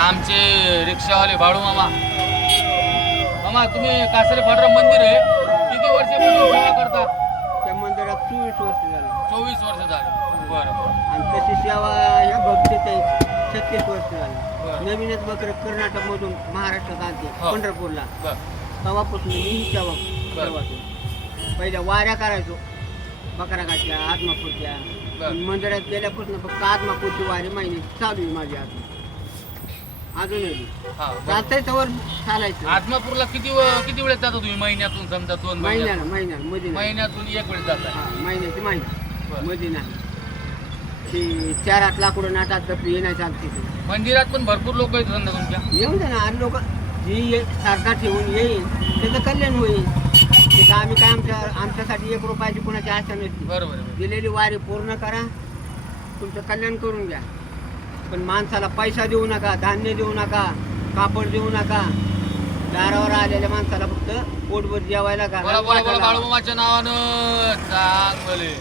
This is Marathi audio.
आमचे रिक्षावाले भाडू मामा. मामा तुम्ही कासरे फाटराम मंदिर आहे किती वर्षापासून सेवा करता? त्या मंदिरात 24 वर्ष झालं. 24 वर्ष झालं. बरं बरं. आणि तशी सेवा ह्या भक्तीत 36 वर्ष झालं. बरं. नवीनच बकरं कर्नाटकमधून महाराष्ट्रात आणते हो. पंढरपूरला. बरं तेव्हापासून मी सेवा केली. पहिल्या वाऱ्या करायचो बकराघाटच्या आत्मापूरच्या. बरं. मंदिरात गेल्यापासून फक्त आत्मापूरची वारी महिन्याची चालू आहे माझी आता अजूनही. हा बरं. चालतंय वर चालायचं. आत्मापूरला किती वेळेस जाता तुम्ही? महिन्यातून समजा 2 महिन्यात? महिन्याला मध्ये नाही. महिन्यातून एक वेळेस जाता? हा, महिन्याची महिना बरं. मध्ये नाही. ती 4 लाकडं नाटात तपली येणार चालते ती. मंदिरात पण भरपूर लोक आहेत समजा तुमच्या? येऊन दे ना. आणि लोक जी सारखा ठेवून येईल त्याचं कल्याण होईल. ते तर आम्ही काय आमच्यासाठी 1 रुपयाची कोणाची आशा नसते. बरोबर आहे. दिलेली वारी पूर्ण करा, तुमचं कल्याण करून घ्या. पण माणसाला पैसा देऊ नका, धान्य देऊ नका, कापड देऊ नका. दारावर आलेल्या माणसाला फक्त पोटभर जेवायला बोला बोला बोला घाला. बाळूमामाच्या नावानं चांगले.